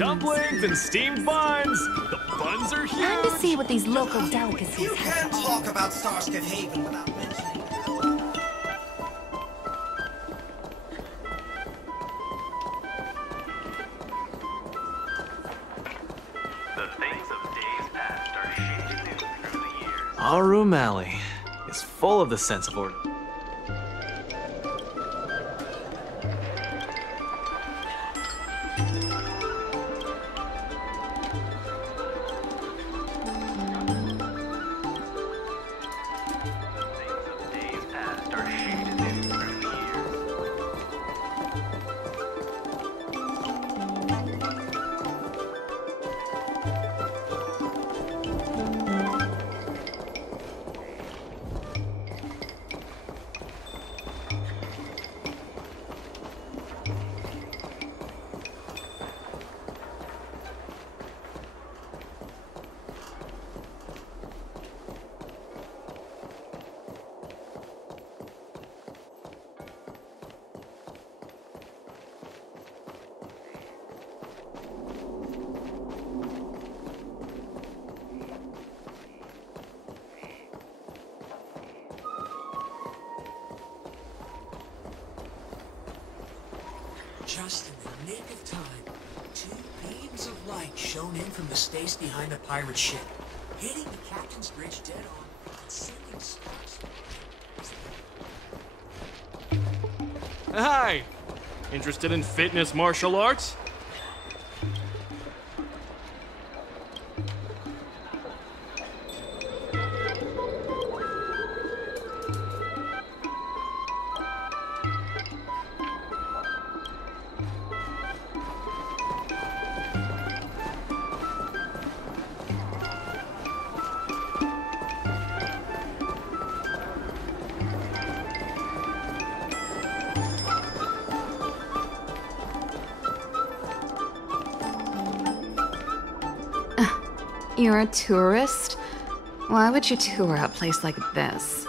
dumplings and steamed buns. The buns are huge. Time to see what these local delicacies You have can't to offer. talk about Starskip Haven without mentioning. The things of days past are shaped anew through the years. Our room alley is full of the sense of order. Just in the nick of time, two beams of light shone in from the space behind the pirate ship, hitting the captain's bridge dead on and sending sparks. Hi! Interested in fitness martial arts? You're a tourist? Why would you tour a place like this?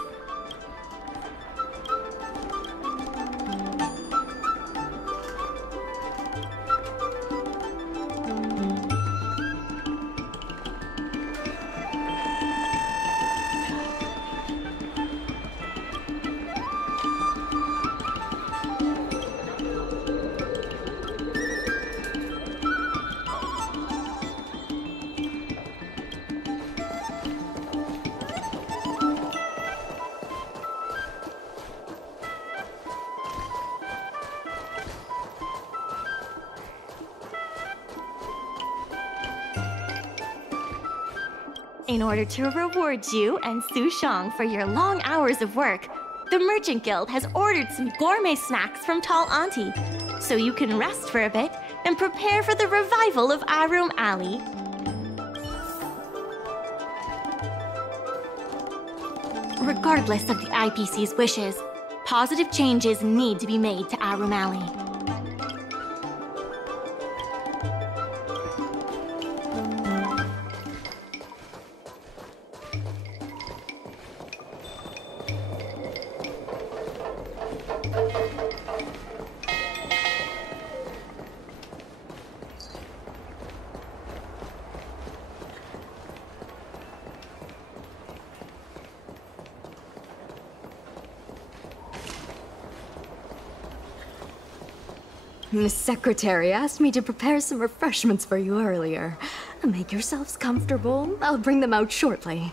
In order to reward you and Su Shang for your long hours of work, the Merchant Guild has ordered some gourmet snacks from Tall Auntie, so you can rest for a bit and prepare for the revival of Arum Alley. Regardless of the IPC's wishes, positive changes need to be made to Arum Alley. Miss Secretary asked me to prepare some refreshments for you earlier. Make yourselves comfortable. I'll bring them out shortly.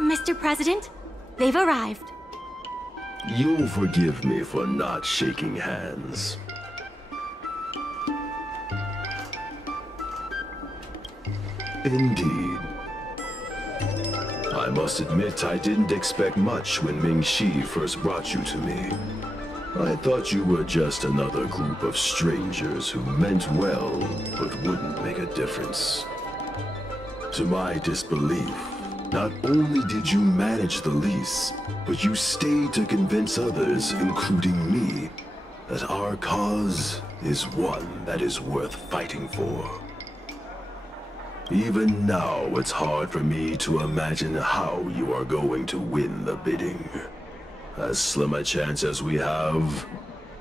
Mr. President, they've arrived. You'll forgive me for not shaking hands. Indeed. I must admit I didn't expect much when Ming-Shi first brought you to me. I thought you were just another group of strangers who meant well, but wouldn't make a difference. To my disbelief, not only did you manage the lease, but you stayed to convince others, including me, that our cause is one that is worth fighting for. Even now, it's hard for me to imagine how you are going to win the bidding. As slim a chance as we have,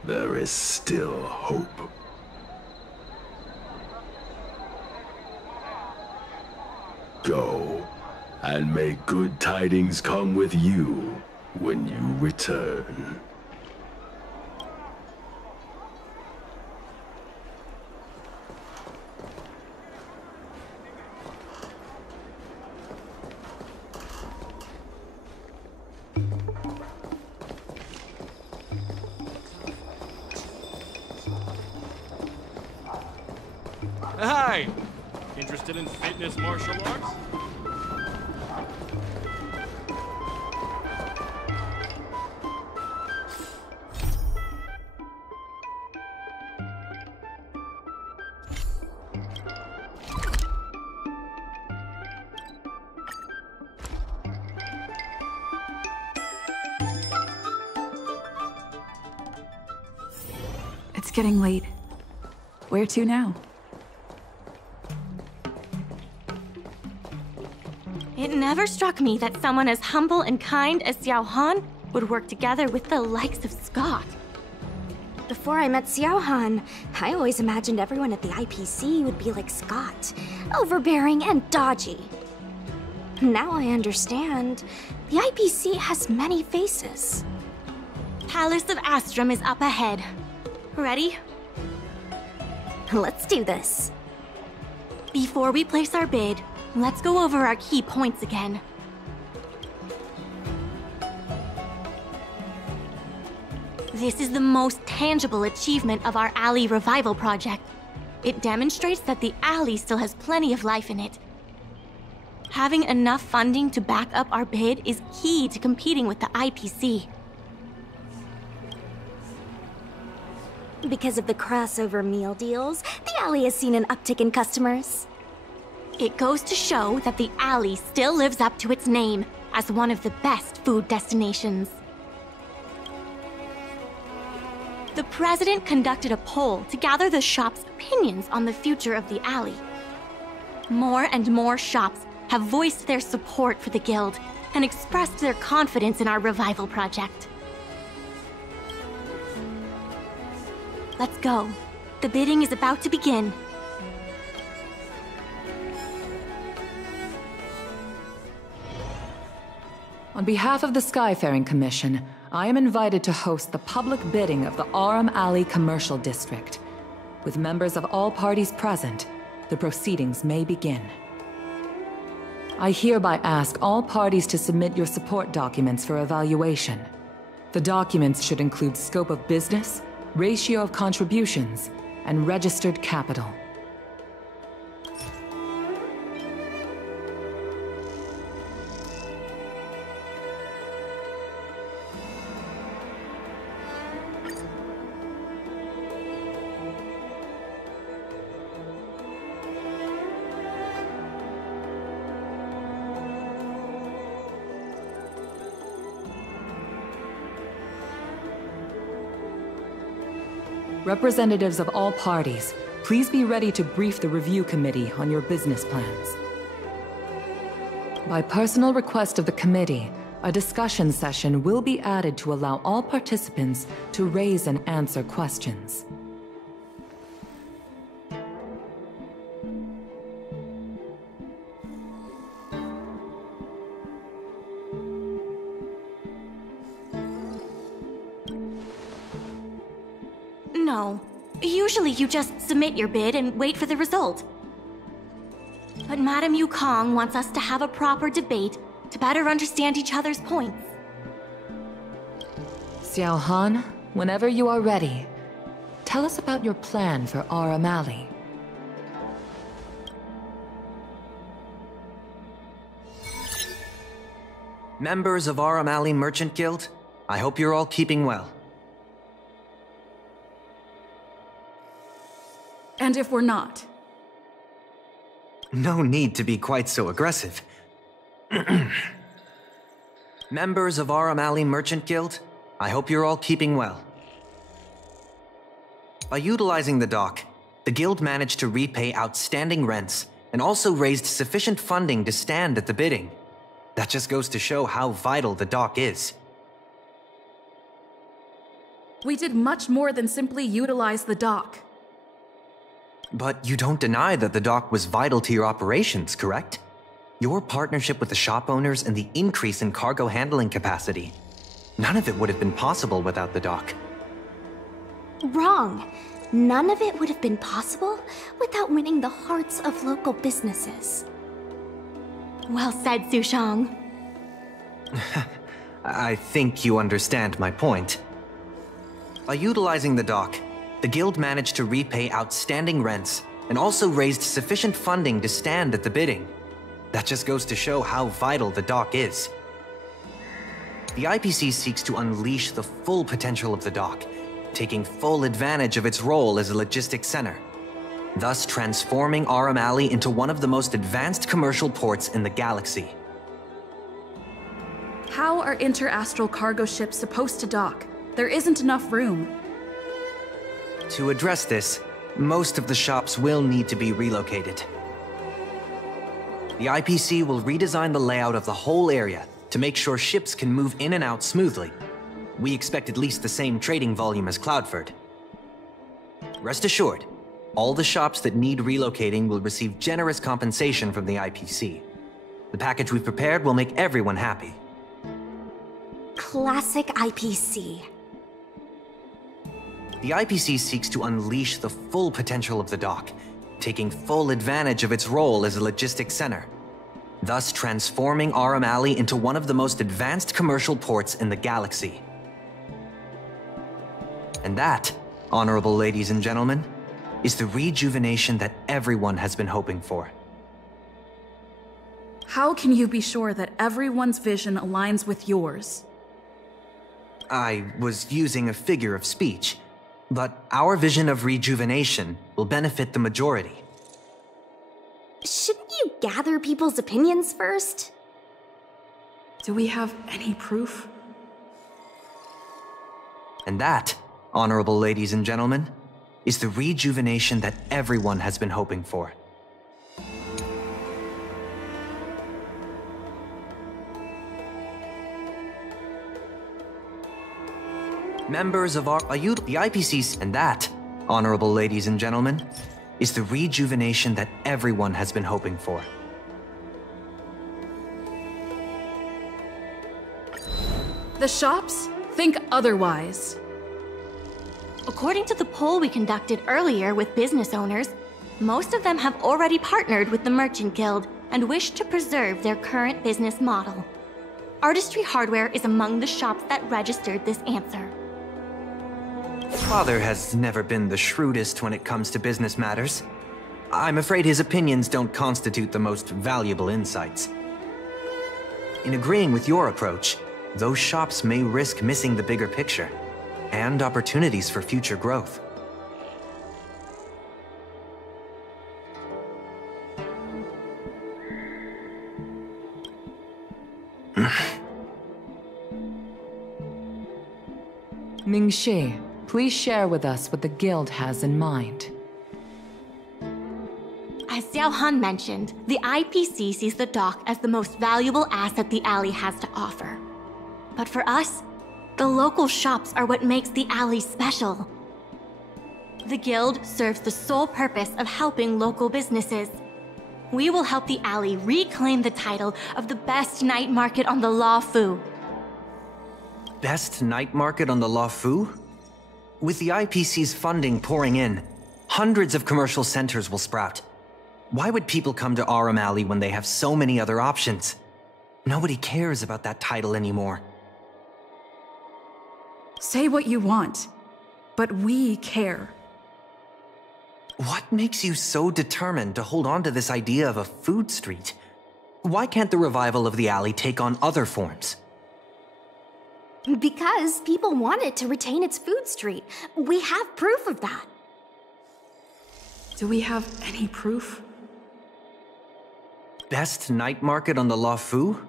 there is still hope. Go, and may good tidings come with you when you return. Hi! Interested in fitness martial arts? It's getting late. Where to now? It never struck me that someone as humble and kind as Xiao Han would work together with the likes of Scott. Before I met Xiao Han, I always imagined everyone at the IPC would be like Scott, overbearing and dodgy. Now I understand. The IPC has many faces. Palace of Astrum is up ahead. Ready? Let's do this. Before we place our bid, let's go over our key points again. This is the most tangible achievement of our alley revival project. It demonstrates that the alley still has plenty of life in it. Having enough funding to back up our bid is key to competing with the IPC. Because of the crossover meal deals, the alley has seen an uptick in customers. It goes to show that the alley still lives up to its name as one of the best food destinations. The president conducted a poll to gather the shop's opinions on the future of the alley. More and more shops have voiced their support for the guild and expressed their confidence in our revival project. Let's go. The bidding is about to begin. On behalf of the Skyfaring Commission, I am invited to host the public bidding of the Aram Alley Commercial District. With members of all parties present, the proceedings may begin. I hereby ask all parties to submit your support documents for evaluation. The documents should include scope of business, ratio of contributions, and registered capital. Representatives of all parties, please be ready to brief the review committee on your business plans. By personal request of the committee, a discussion session will be added to allow all participants to raise and answer questions. No. Usually you just submit your bid and wait for the result. But Madame Yukong wants us to have a proper debate to better understand each other's points. Xiao Han, whenever you are ready, tell us about your plan for Aurum Alley. Members of Aurum Alley Merchant Guild, I hope you're all keeping well. And if we're not? No need to be quite so aggressive. Members of Aurum Alley Merchant Guild, I hope you're all keeping well. By utilizing the dock, the guild managed to repay outstanding rents and also raised sufficient funding to stand at the bidding. That just goes to show how vital the dock is. We did much more than simply utilize the dock. But you don't deny that the dock was vital to your operations, correct? Your partnership with the shop owners and the increase in cargo handling capacity. None of it would have been possible without the dock. Wrong. None of it would have been possible without winning the hearts of local businesses. Well said, Sushang. I think you understand my point. By utilizing the dock, the guild managed to repay outstanding rents and also raised sufficient funding to stand at the bidding. That just goes to show how vital the dock is. The IPC seeks to unleash the full potential of the dock, taking full advantage of its role as a logistics center, thus transforming Aurum Alley into one of the most advanced commercial ports in the galaxy. How are interastral cargo ships supposed to dock? There isn't enough room. To address this, most of the shops will need to be relocated. The IPC will redesign the layout of the whole area to make sure ships can move in and out smoothly. We expect at least the same trading volume as Cloudford. Rest assured, all the shops that need relocating will receive generous compensation from the IPC. The package we've prepared will make everyone happy. Classic IPC. The IPC seeks to unleash the full potential of the dock, taking full advantage of its role as a logistics center, thus transforming Aurum Alley into one of the most advanced commercial ports in the galaxy. And that, honorable ladies and gentlemen, is the rejuvenation that everyone has been hoping for. How can you be sure that everyone's vision aligns with yours? I was using a figure of speech, but our vision of rejuvenation will benefit the majority. Shouldn't you gather people's opinions first? Do we have any proof? And that, honorable ladies and gentlemen, is the rejuvenation that everyone has been hoping for. Members of the IPC, and that, honorable ladies and gentlemen, is the rejuvenation that everyone has been hoping for. The shops think otherwise. According to the poll we conducted earlier with business owners, most of them have already partnered with the Merchant Guild and wish to preserve their current business model. Artistry Hardware is among the shops that registered this answer. Father has never been the shrewdest when it comes to business matters. I'm afraid his opinions don't constitute the most valuable insights. In agreeing with your approach, those shops may risk missing the bigger picture and opportunities for future growth. Ming-Shi, please share with us what the guild has in mind. As Xiao Han mentioned, the IPC sees the dock as the most valuable asset the alley has to offer. But for us, the local shops are what makes the alley special. The guild serves the sole purpose of helping local businesses. We will help the alley reclaim the title of the best night market on the Law Fu. Best night market on the Law Fu? With the IPC's funding pouring in, hundreds of commercial centers will sprout. Why would people come to Aurum Alley when they have so many other options? Nobody cares about that title anymore. Say what you want, but we care. What makes you so determined to hold on to this idea of a food street? Why can't the revival of the alley take on other forms? Because people want it to retain its food street. We have proof of that. Do we have any proof? Best night market on the La Fu?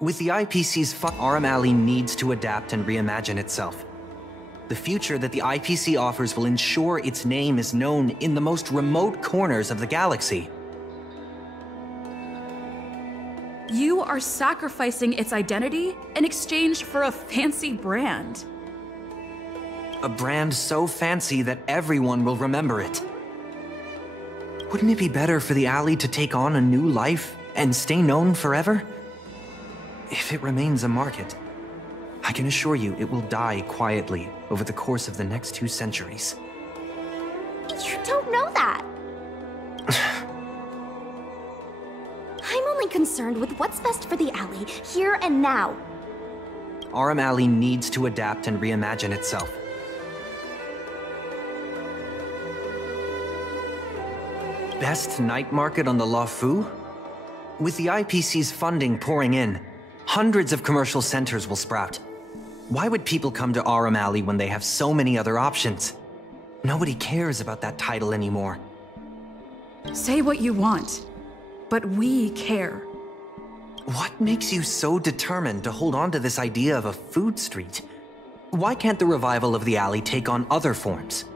With the IPC's Aurum Alley needs to adapt and reimagine itself. The future that the IPC offers will ensure its name is known in the most remote corners of the galaxy. You are sacrificing its identity in exchange for a fancy brand. A brand so fancy that everyone will remember it. Wouldn't it be better for the alley to take on a new life and stay known forever? If it remains a market, I can assure you it will die quietly over the course of the next 2 centuries. You don't know that. I'm only concerned with what's best for the alley, here and now. Aurum Alley needs to adapt and reimagine itself. Best night market on the La Fu? With the IPC's funding pouring in, hundreds of commercial centers will sprout. Why would people come to Aurum Alley when they have so many other options? Nobody cares about that title anymore. Say what you want, but we care. What makes you so determined to hold on to this idea of a food street? Why can't the revival of the alley take on other forms?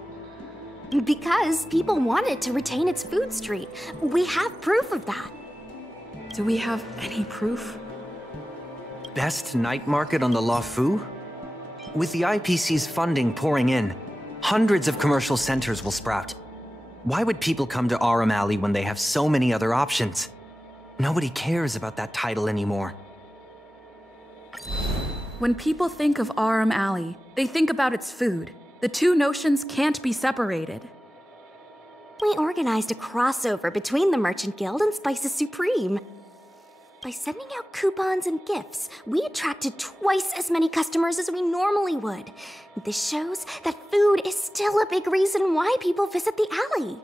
Because people want it to retain its food street. We have proof of that. Do we have any proof? Best night market on the La Fu? With the IPC's funding pouring in, hundreds of commercial centers will sprout. Why would people come to Aurum Alley when they have so many other options? Nobody cares about that title anymore. When people think of Aurum Alley, they think about its food. The two notions can't be separated. We organized a crossover between the Merchant Guild and Spices Supreme. By sending out coupons and gifts, we attracted twice as many customers as we normally would. This shows that food is still a big reason why people visit the alley.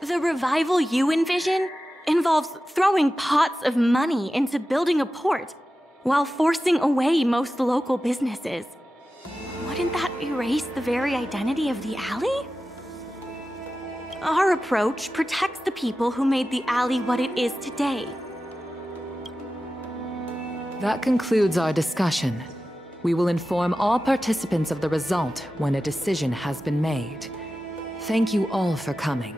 The revival you envision involves throwing pots of money into building a port while forcing away most local businesses. Wouldn't that erase the very identity of the alley? Our approach protects the people who made the alley what it is today. That concludes our discussion. We will inform all participants of the result when a decision has been made. Thank you all for coming.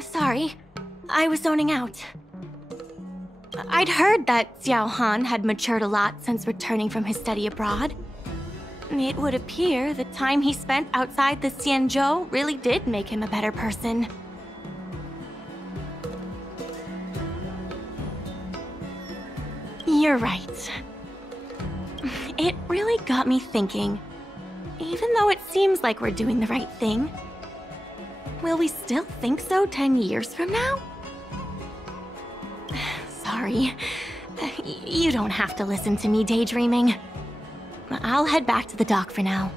Sorry, I was zoning out. I'd heard that Xiao Han had matured a lot since returning from his study abroad. It would appear the time he spent outside the Xianzhou really did make him a better person. You're right. It really got me thinking. Even though it seems like we're doing the right thing, will we still think so 10 years from now? Sorry. You don't have to listen to me daydreaming. I'll head back to the dock for now.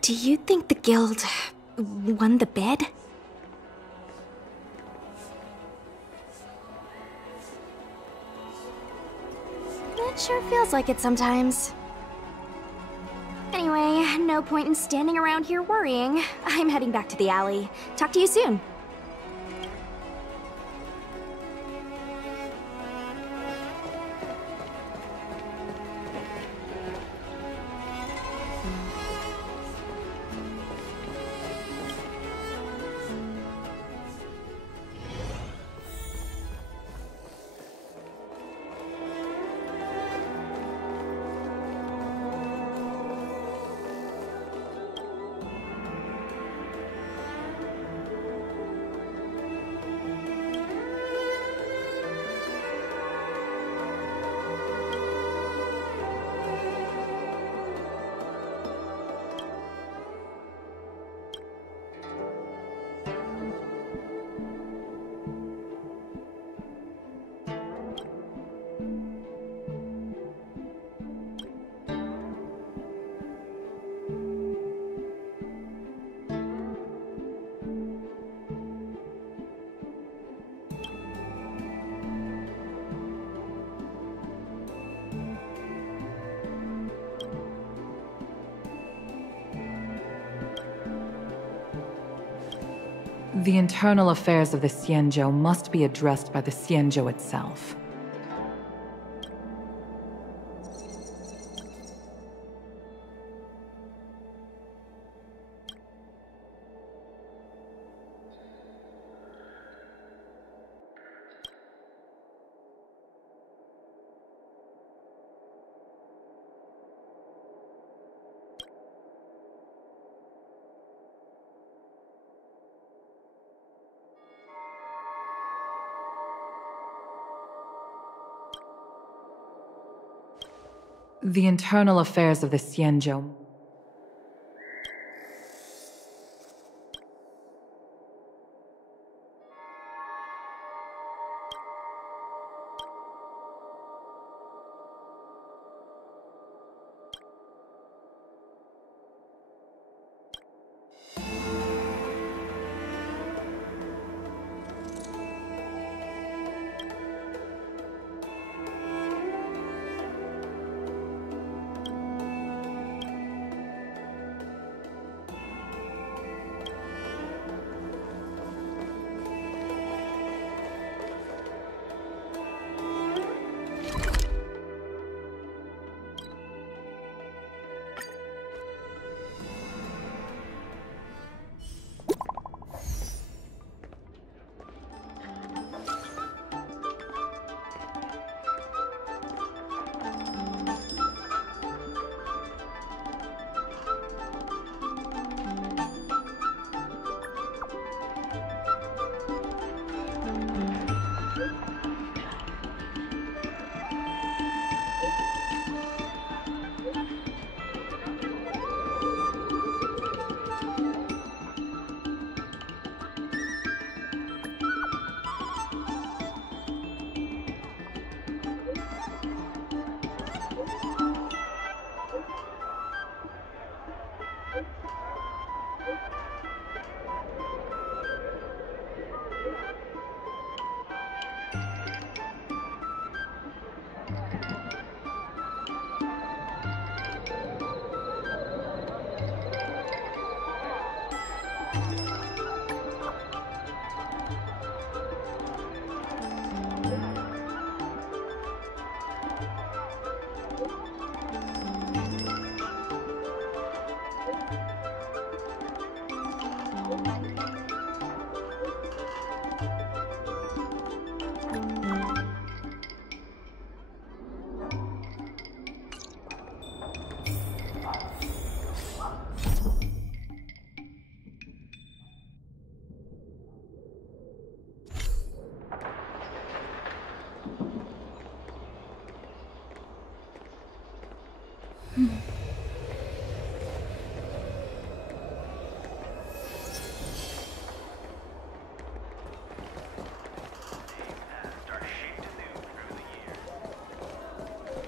Do you think the guild won the bid? It sure feels like it sometimes. Anyway, no point in standing around here worrying. I'm heading back to the alley. Talk to you soon. The internal affairs of the Xianzhou must be addressed by the Xianzhou itself. The internal affairs of the Xianzhou.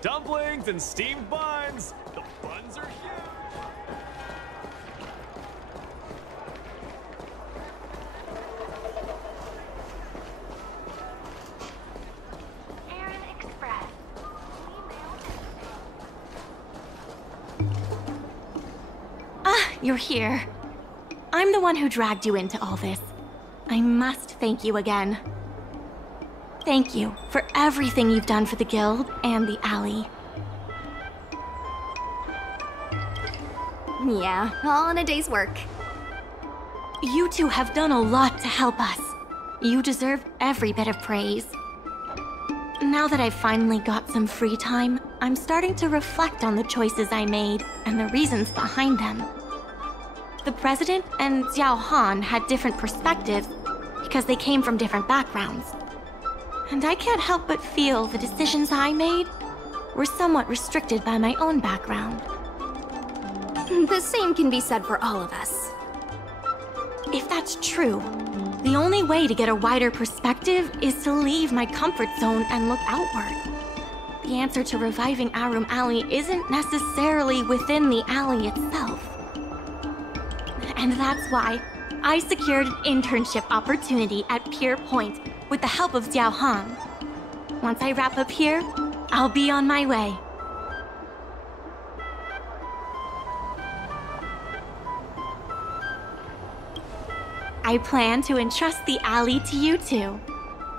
Dumplings and steamed buns! The buns are huge! Ah, you're here. I'm the one who dragged you into all this. I must thank you again. Thank you for everything you've done for the Guild and the Alley. Yeah, all in a day's work. You two have done a lot to help us. You deserve every bit of praise. Now that I've finally got some free time, I'm starting to reflect on the choices I made and the reasons behind them. The President and Xiao Han had different perspectives because they came from different backgrounds. And I can't help but feel the decisions I made were somewhat restricted by my own background. The same can be said for all of us. If that's true, the only way to get a wider perspective is to leave my comfort zone and look outward. The answer to reviving Arum Alley isn't necessarily within the alley itself. And that's why I secured an internship opportunity at Pier Point with the help of Xiao Han. Once I wrap up here, I'll be on my way. I plan to entrust the alley to you two.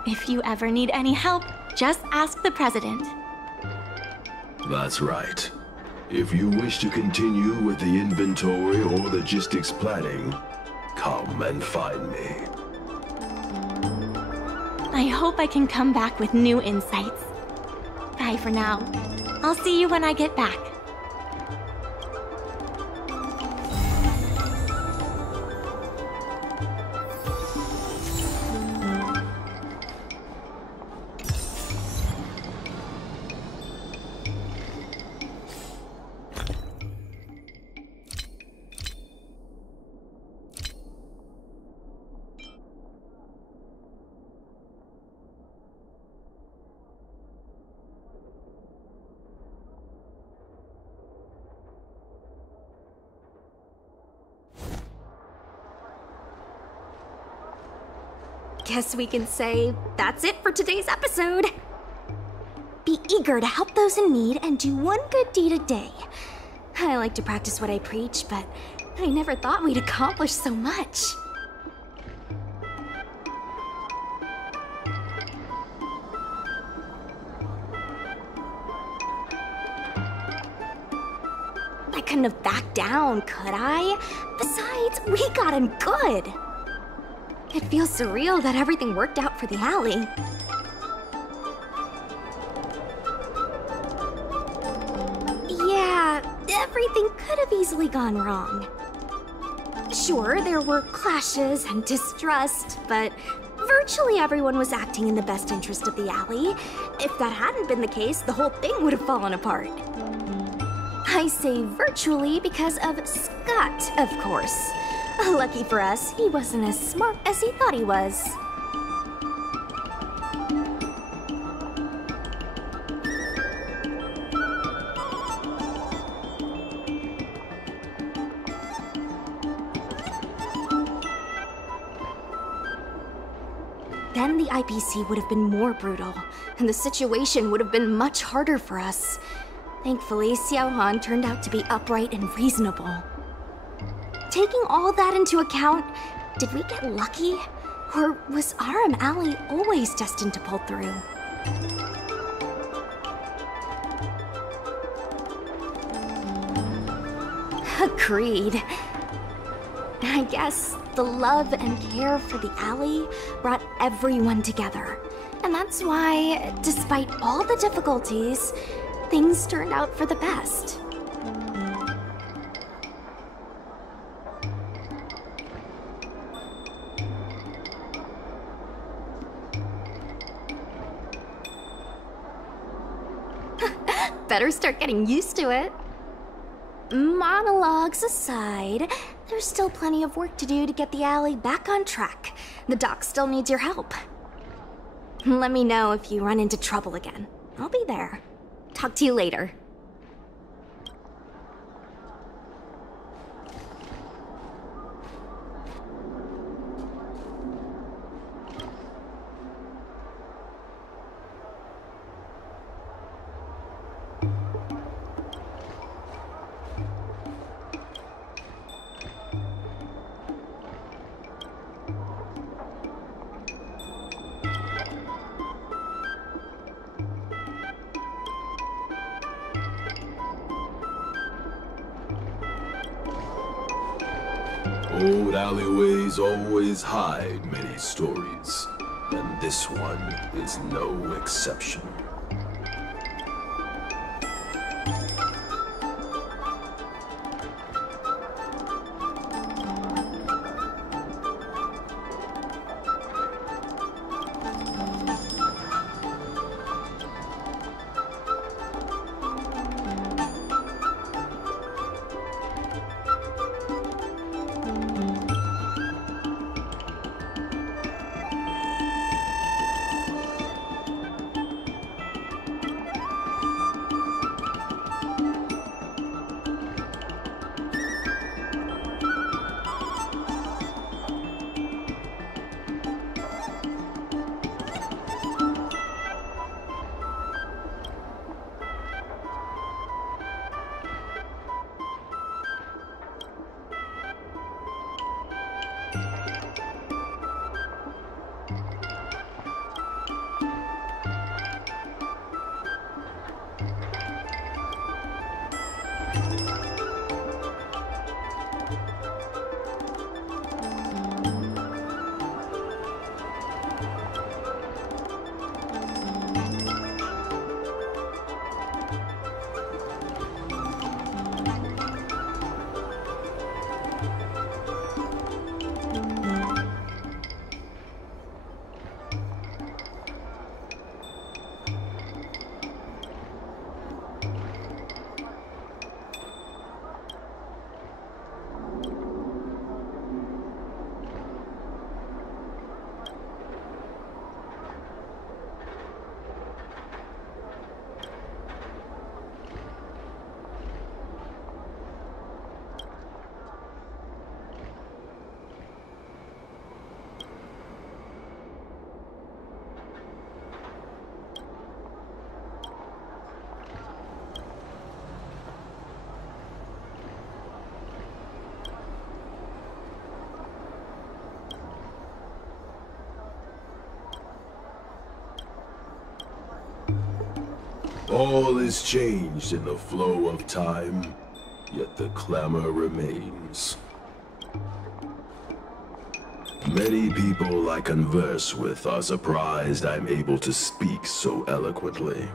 If you ever need any help, just ask the president. That's right. If you wish to continue with the inventory or logistics planning, come and find me. I hope I can come back with new insights. Bye for now. I'll see you when I get back. Guess we can say that's it for today's episode. Be eager to help those in need and do one good deed a day. I like to practice what I preach, but I never thought we'd accomplish so much. I couldn't have backed down, could I? Besides, we got him good. It feels surreal that everything worked out for the alley. Yeah, everything could have easily gone wrong. Sure, there were clashes and distrust, but virtually everyone was acting in the best interest of the alley. If that hadn't been the case, the whole thing would have fallen apart. I say virtually because of Scott, of course. Lucky for us, he wasn't as smart as he thought he was. Then the IPC would have been more brutal, and the situation would have been much harder for us. Thankfully, Xiaohan turned out to be upright and reasonable. Taking all that into account, did we get lucky? Or was RM Alley always destined to pull through? Agreed. I guess the love and care for the alley brought everyone together. And that's why, despite all the difficulties, things turned out for the best. Better start getting used to it. Monologues aside, there's still plenty of work to do to get the alley back on track. The doc still needs your help. Let me know if you run into trouble again. I'll be there. Talk to you later. Old alleyways always hide many stories, and this one is no exception. All is changed in the flow of time, yet the clamor remains. Many people I converse with are surprised I'm able to speak so eloquently.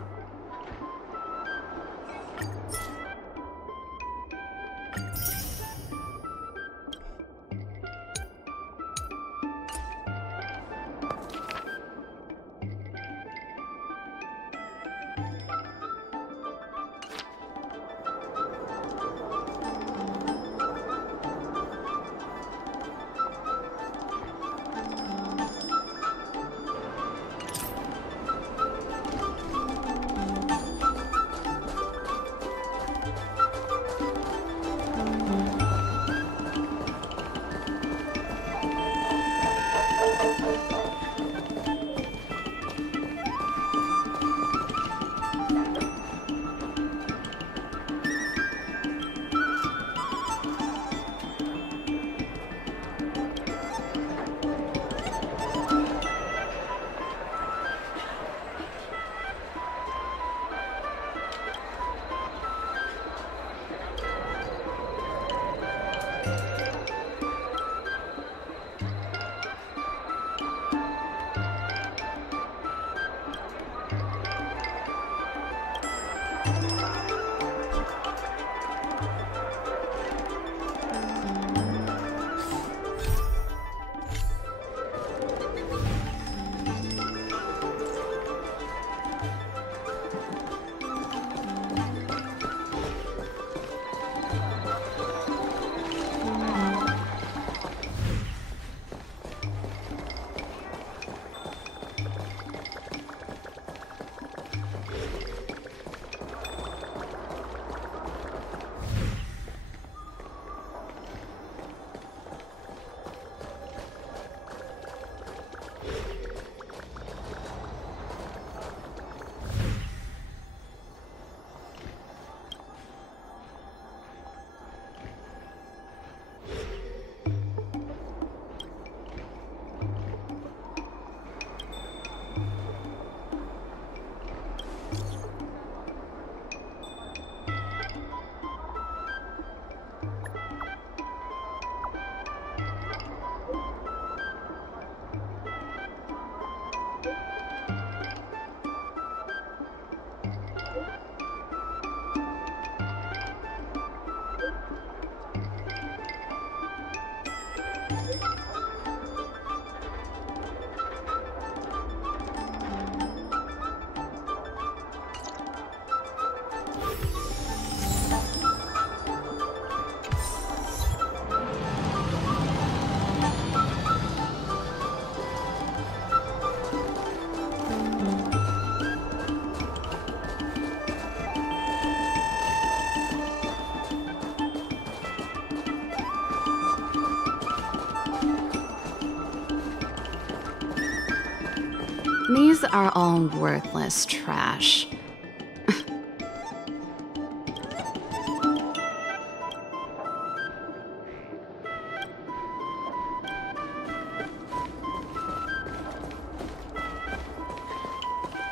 These are all worthless trash.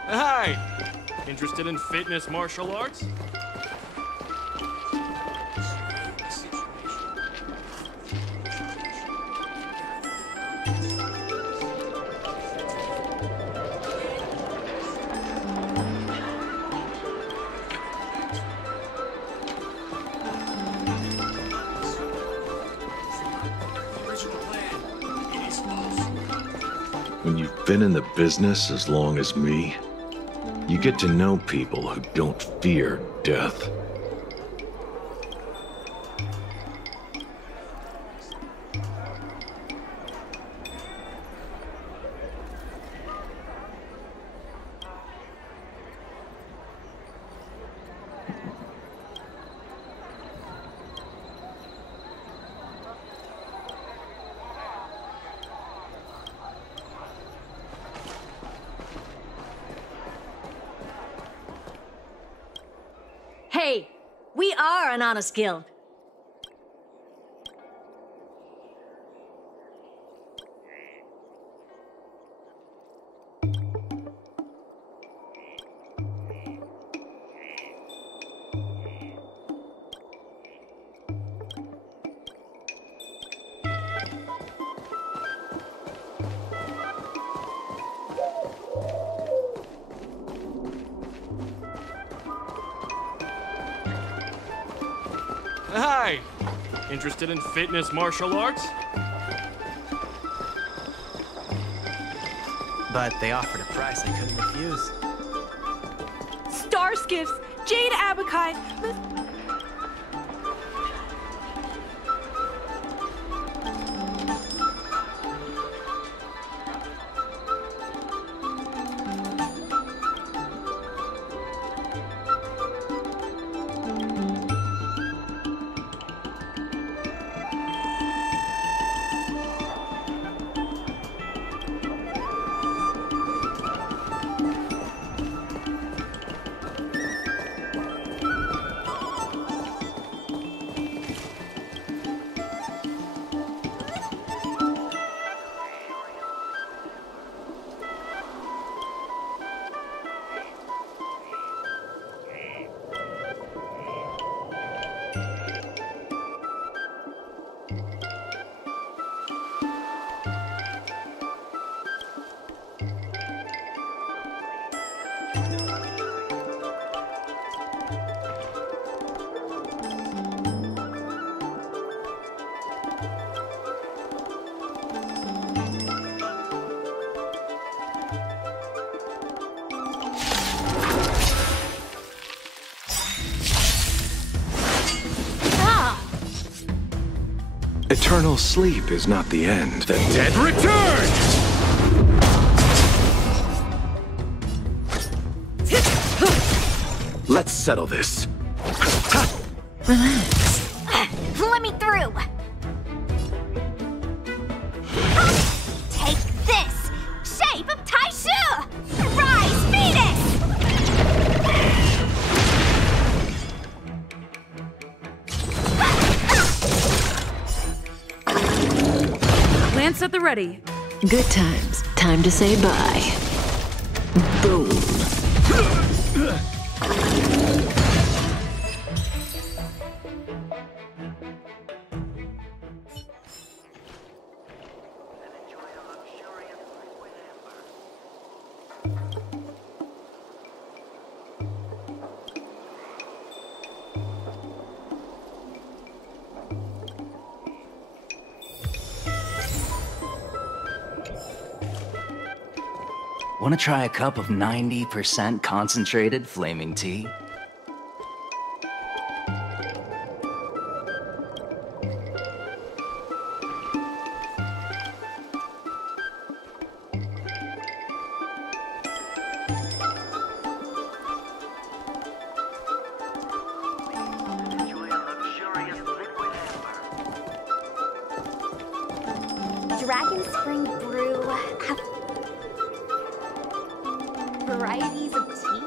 Hi! Interested in fitness martial arts? When you've been in the business as long as me, you get to know people who don't fear death. Hey, we are an honest guild. Interested in fitness martial arts? But they offered a price I couldn't refuse. Star Skiffs, Jade Abakai. Eternal sleep is not the end. The dead return! Let's settle this. Relax. Let me through. Take this! Shape of Taishu! Rise, Phoenix! Lance at the ready. Good times. Time to say bye. Boom. Want to try a cup of 90% concentrated flaming tea? Dragon Spring Brew. Varieties of tea?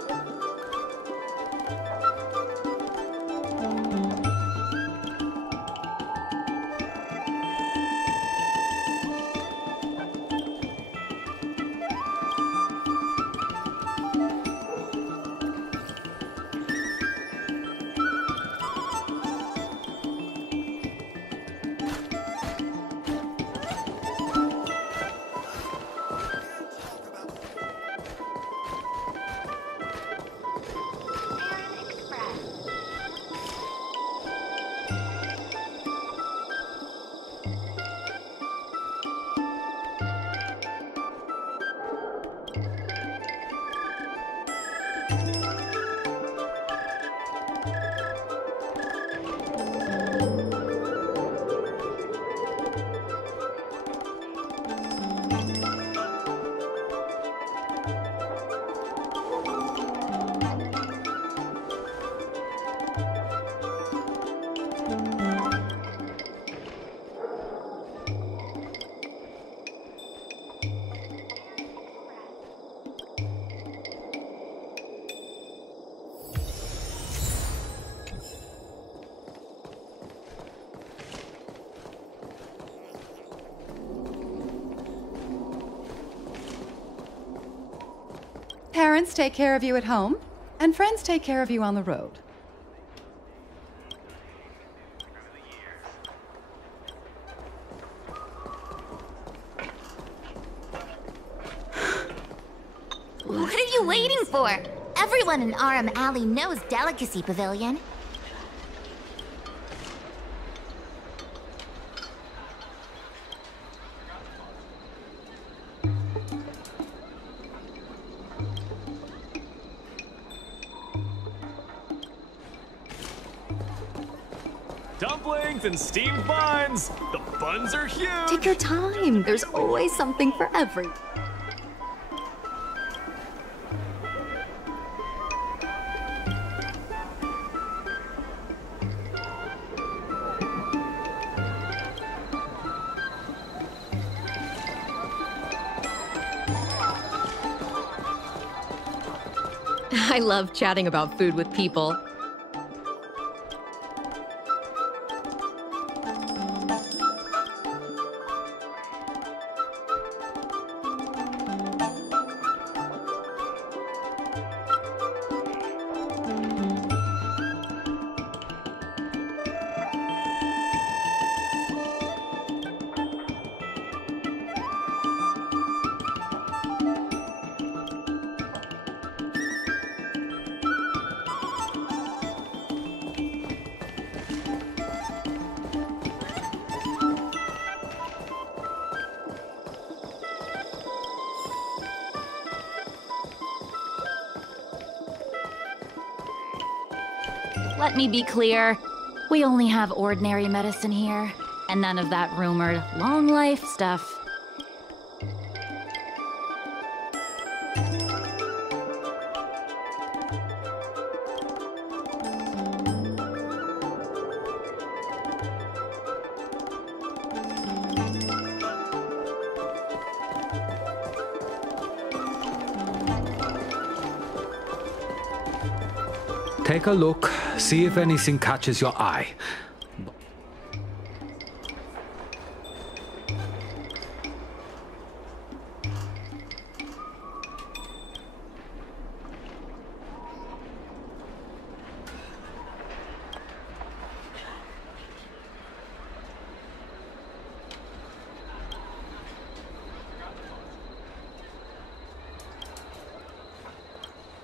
Parents take care of you at home, and friends take care of you on the road. What are you waiting for? Everyone in Aram Alley knows Delicacy Pavilion. dumplings and steamed buns. The buns are huge. Take your time. There's always something for everyone. I love chatting about food with people. Let me be clear. We only have ordinary medicine here, and none of that rumored long life stuff. Take a look, see if anything catches your eye.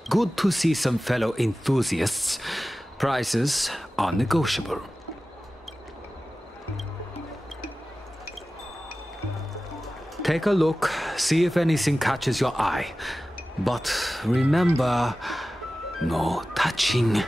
Good to see some fellow enthusiasts. Prices are negotiable. Take a look, see if anything catches your eye. But remember, no touching.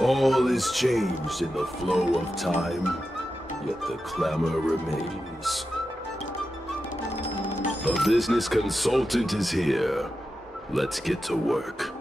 All is changed in the flow of time, yet the clamor remains. A business consultant is here. Let's get to work.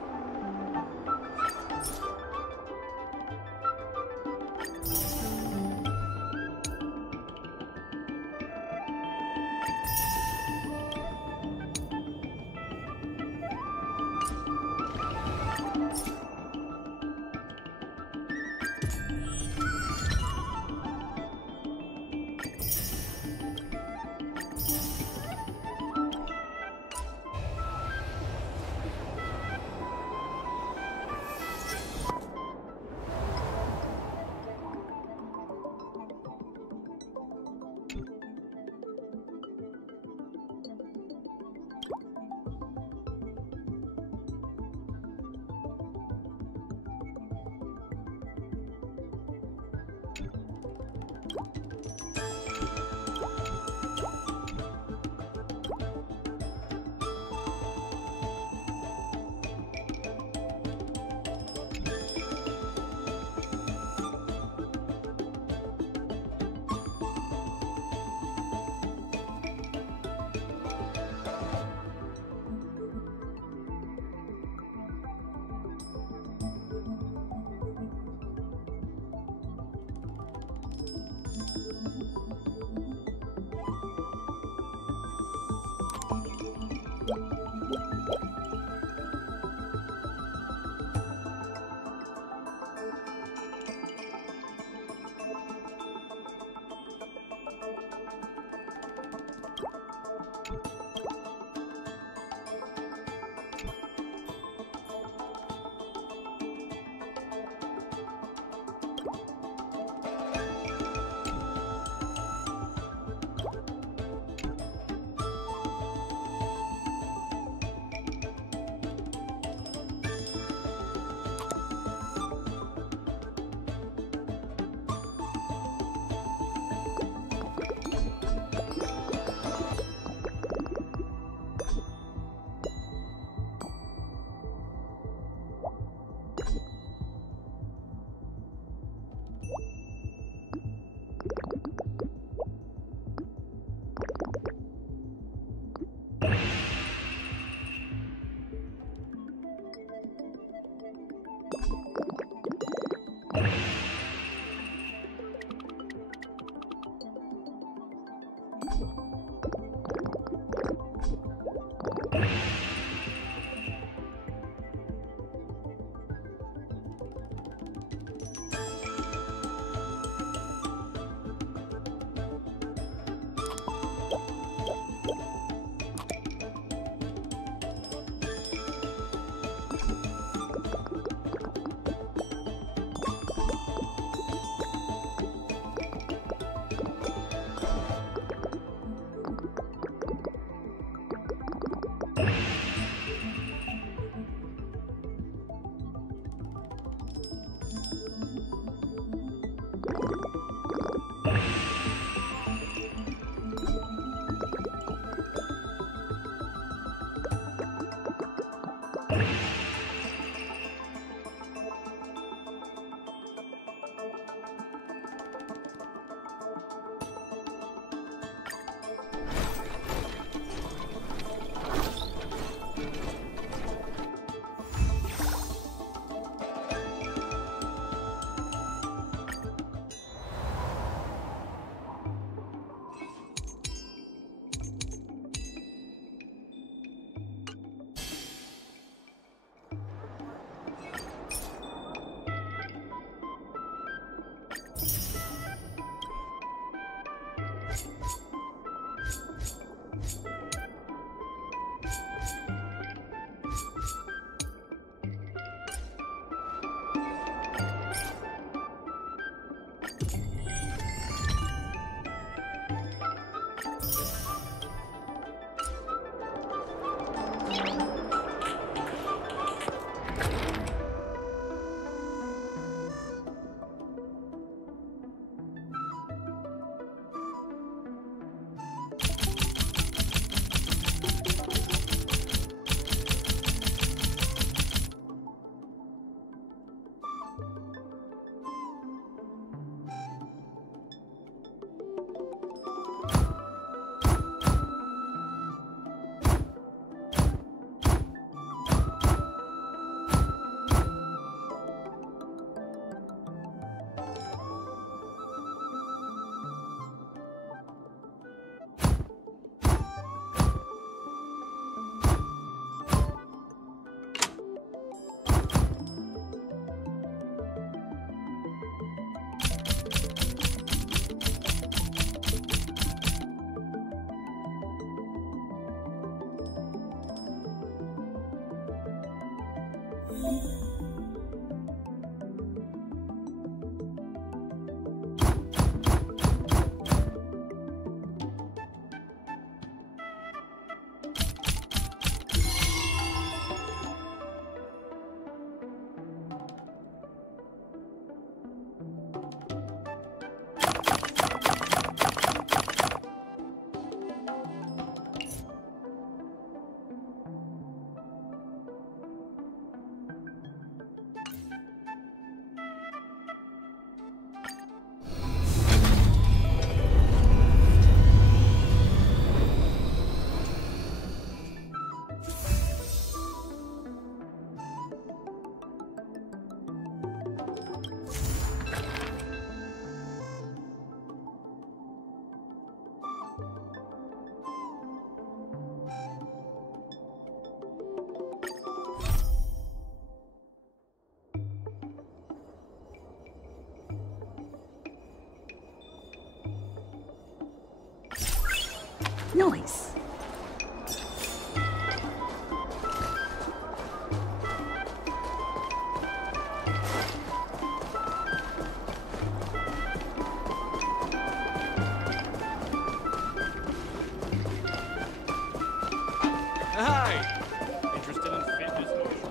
Nice. Hi! Interested in fitness motion?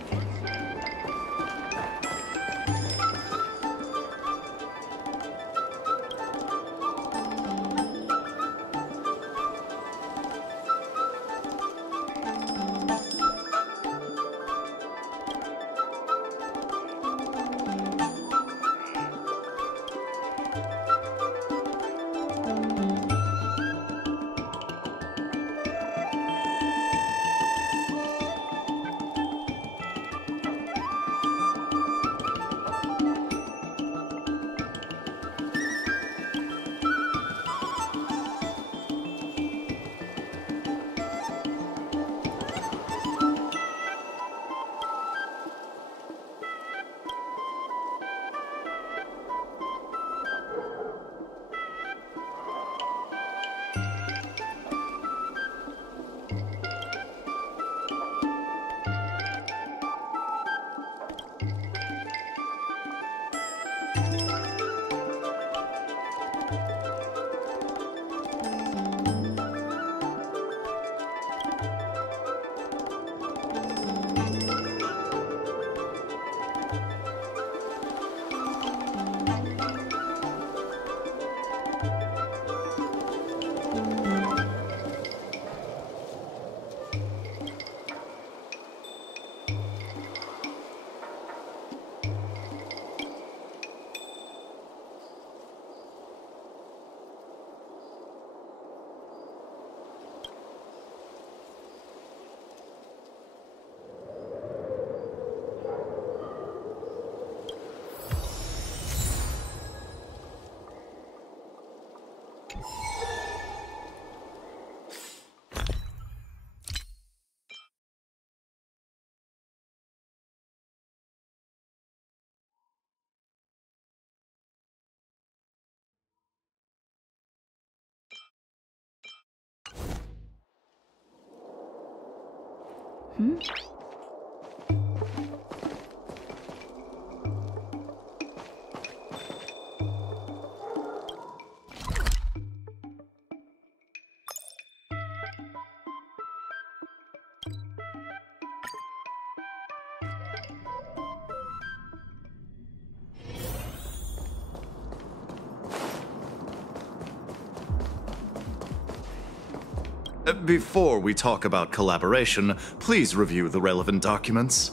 Before we talk about collaboration, please review the relevant documents.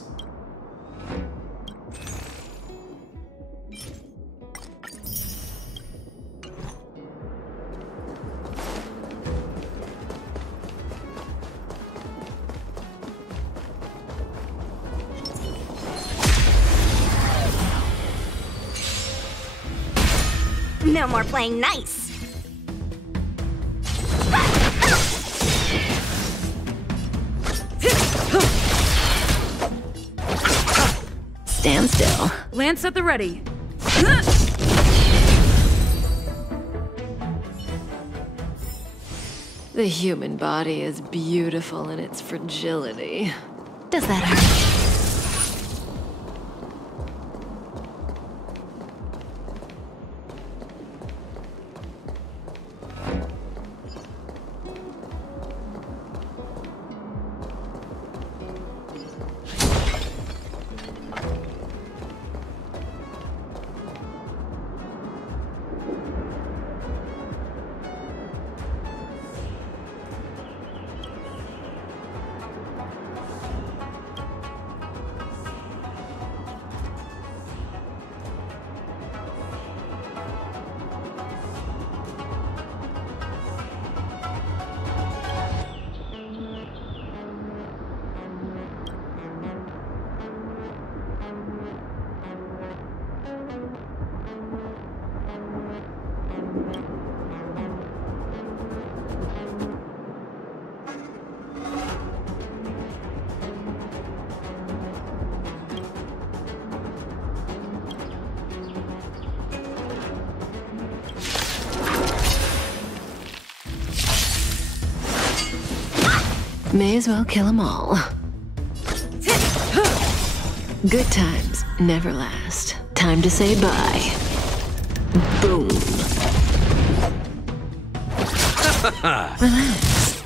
No more playing nice! Stand still. Lance at the ready. The human body is beautiful in its fragility. Does that hurt? May as well kill them all. Good times never last. Time to say bye. Boom. Relax.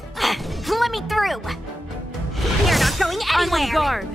Let me through! You're not going anywhere! I'm on guard.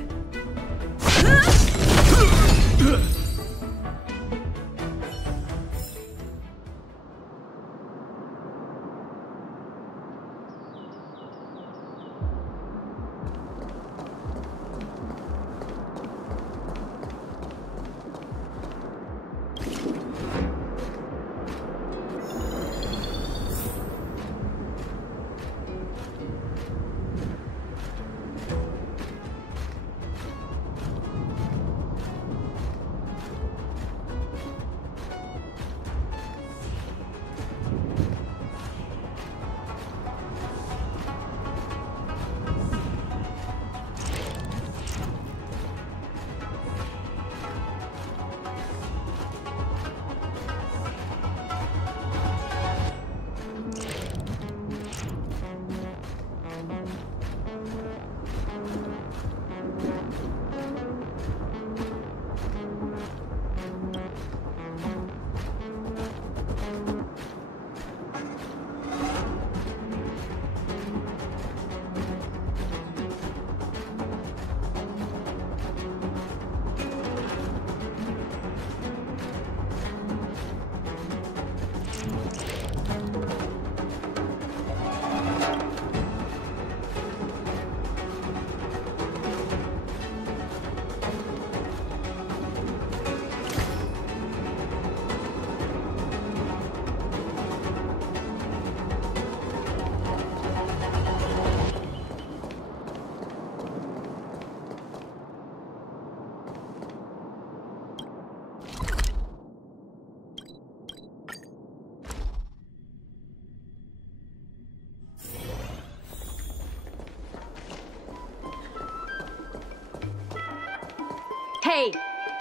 Hey,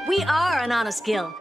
we are an honest guild.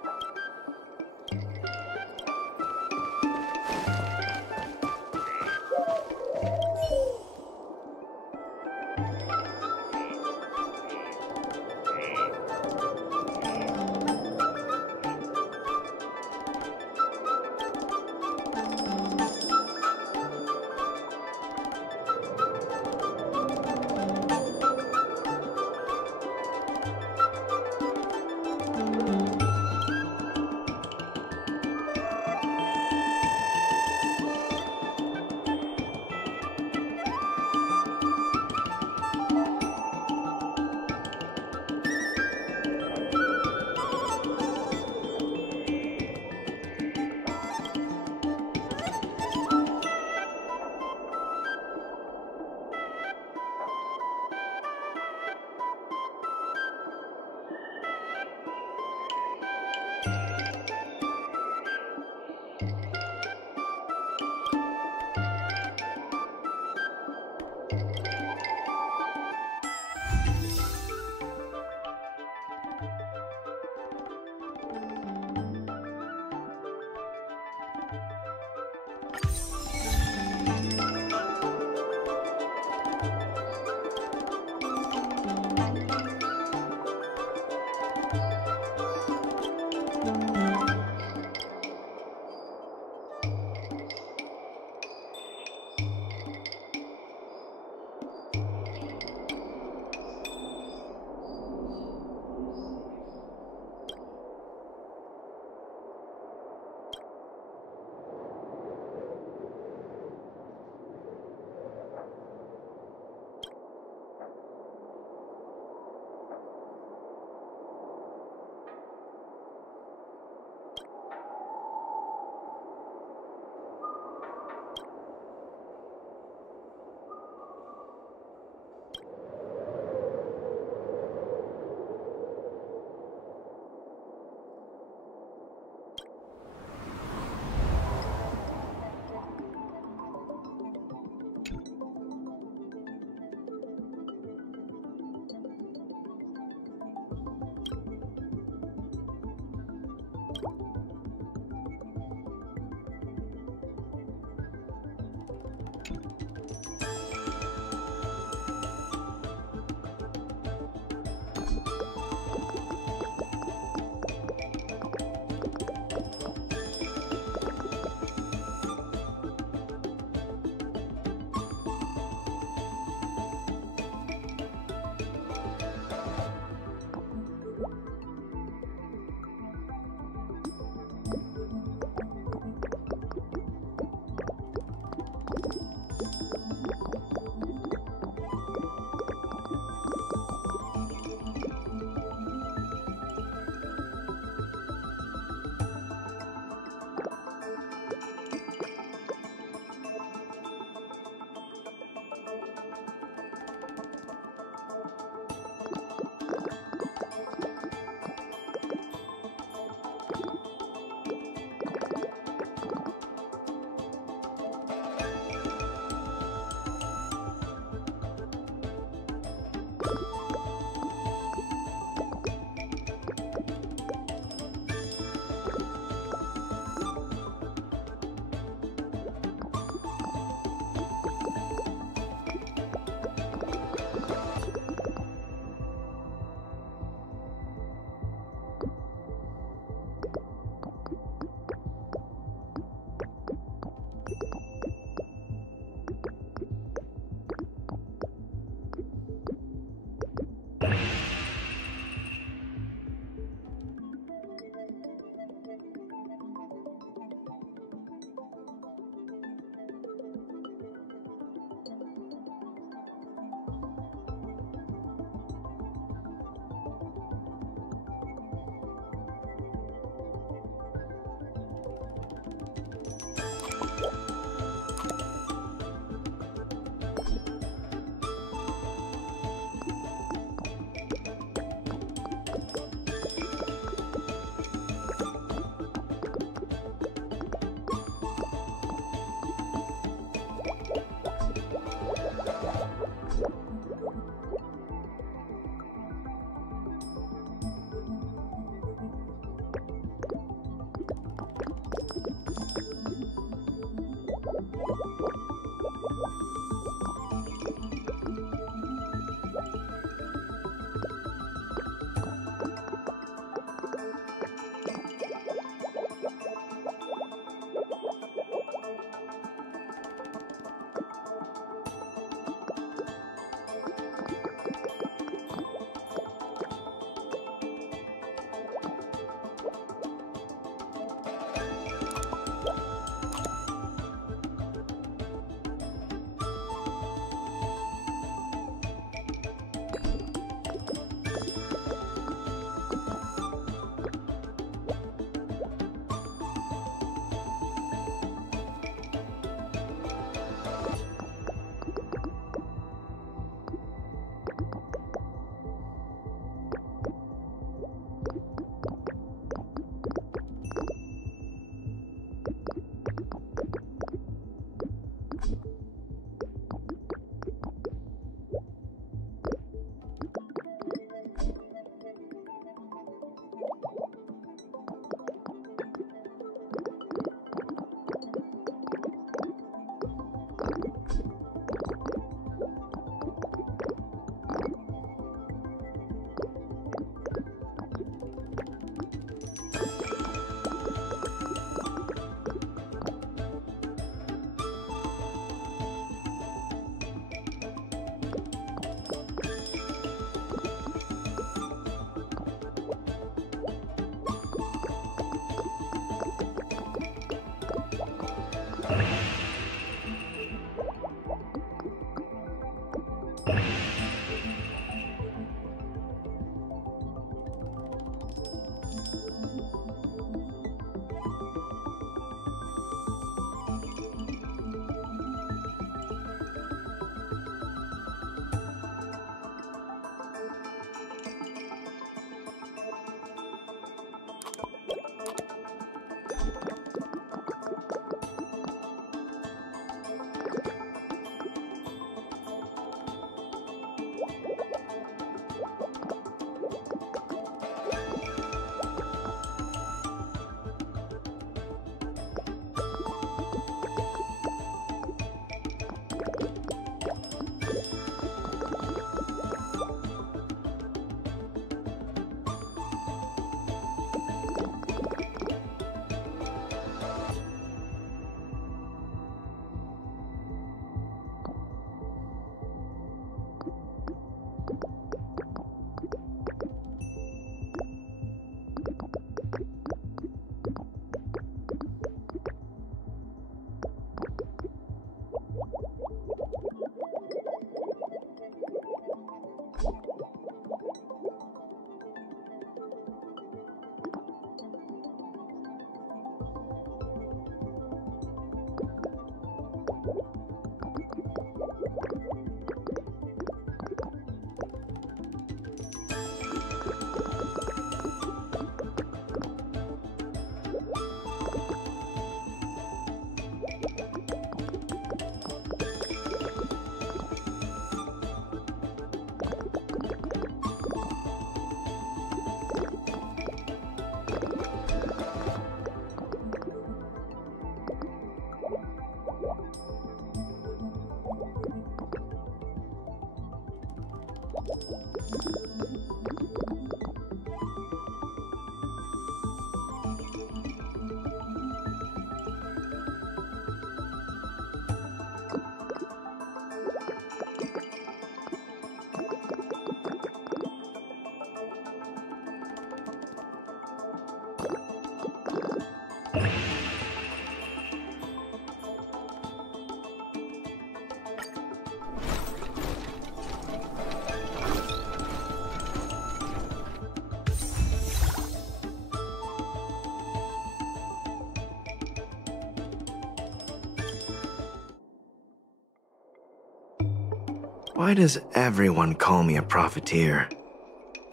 Why does everyone call me a profiteer?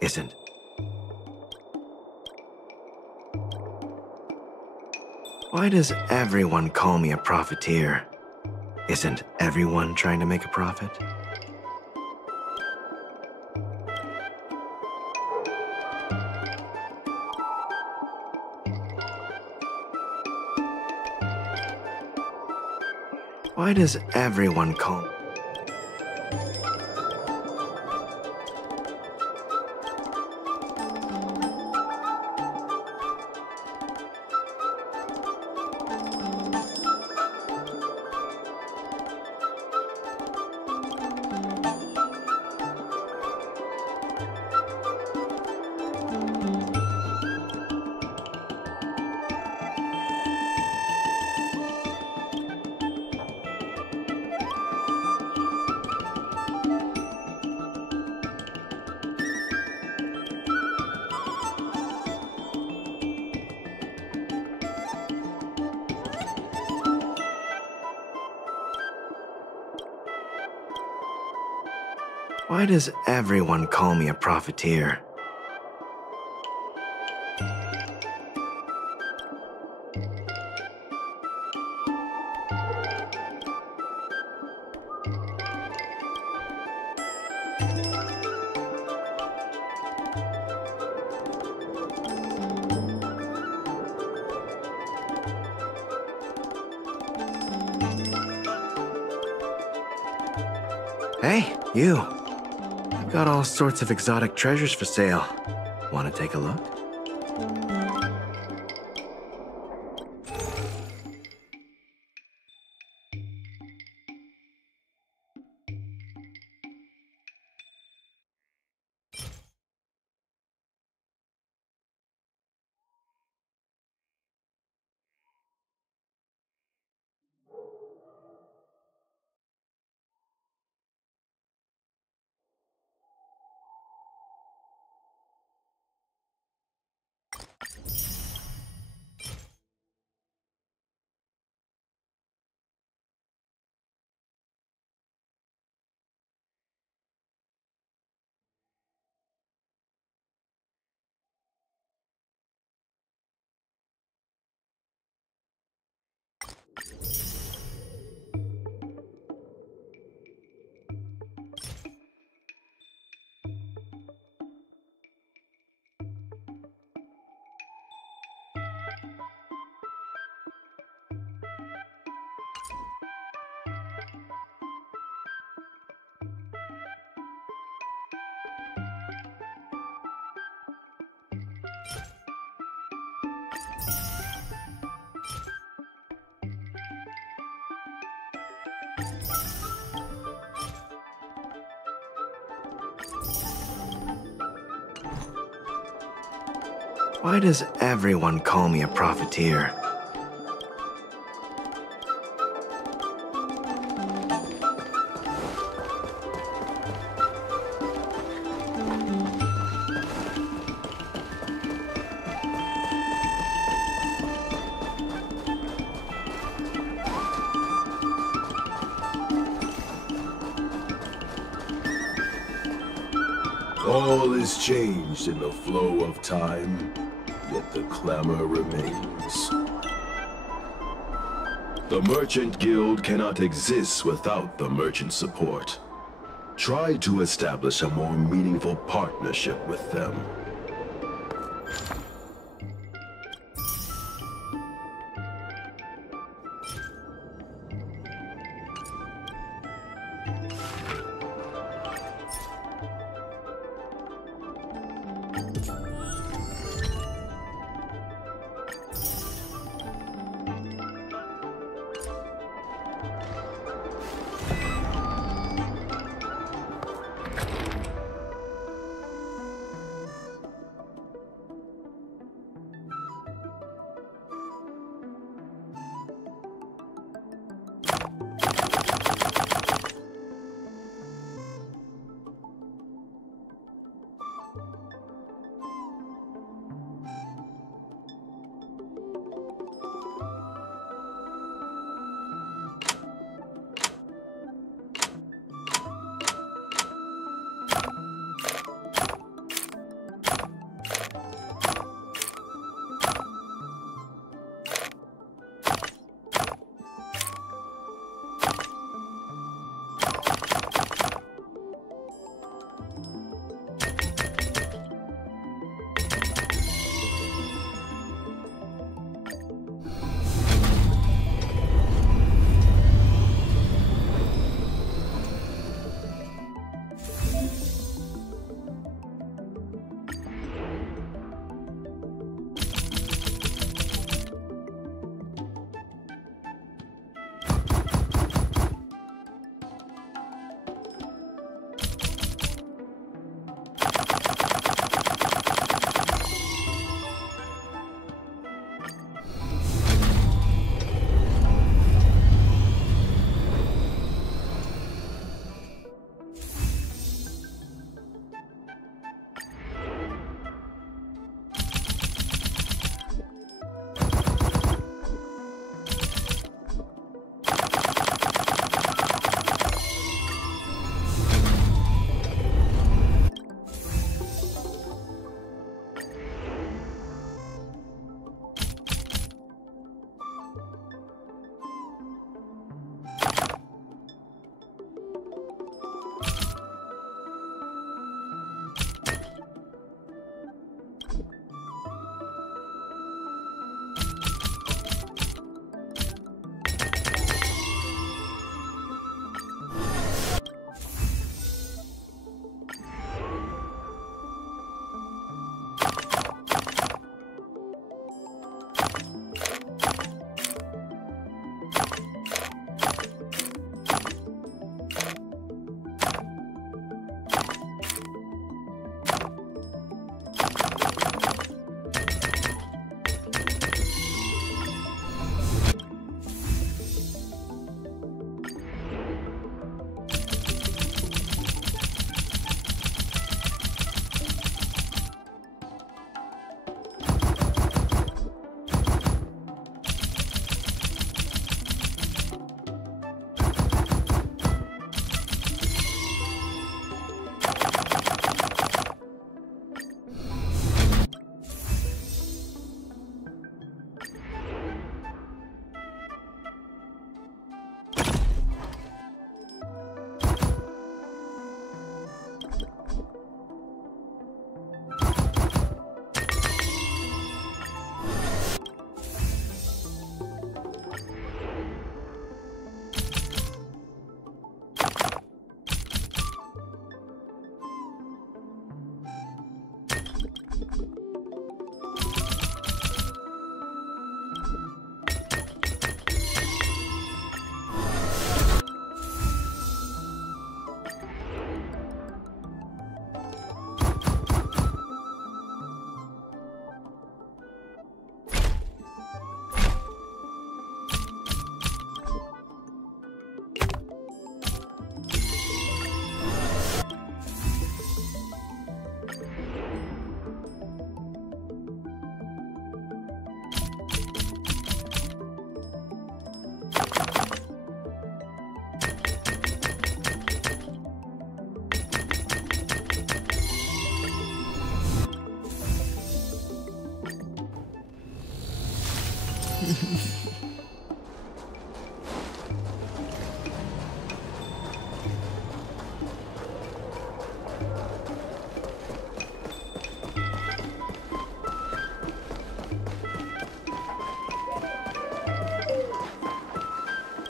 Isn't... Why does everyone call me a profiteer? Isn't everyone trying to make a profit? Why does everyone call... Why does everyone call me a profiteer? Hey, you. I've got all sorts of exotic treasures for sale. Want to take a look? Why does everyone call me a profiteer? All is changed in the flow of time, yet the clamor remains. The Merchant Guild cannot exist without the merchant support. Try to establish a more meaningful partnership with them.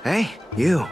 Hey, you.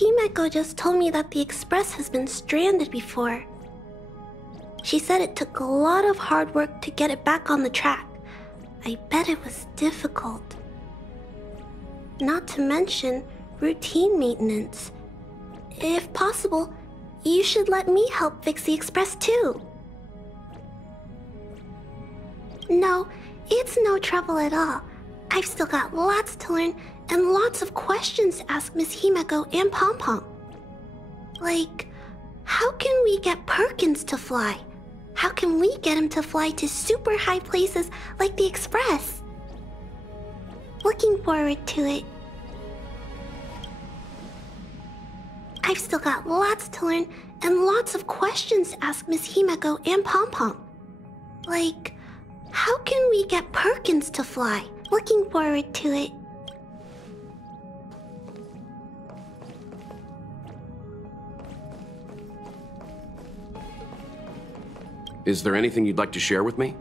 Himeko just told me that the Express has been stranded before. She said it took a lot of hard work to get it back on the track. I bet it was difficult. Not to mention routine maintenance. If possible, you should let me help fix the Express too. No, it's no trouble at all. I've still got lots to learn and lots of questions to ask Miss Himeko and Pom Pom. Like, how can we get Perkins to fly? How can we get him to fly to super high places like the Express? Looking forward to it. I've still got lots to learn and lots of questions to ask Miss Himeko and Pom Pom. Like, how can we get Perkins to fly? Looking forward to it. Is there anything you'd like to share with me?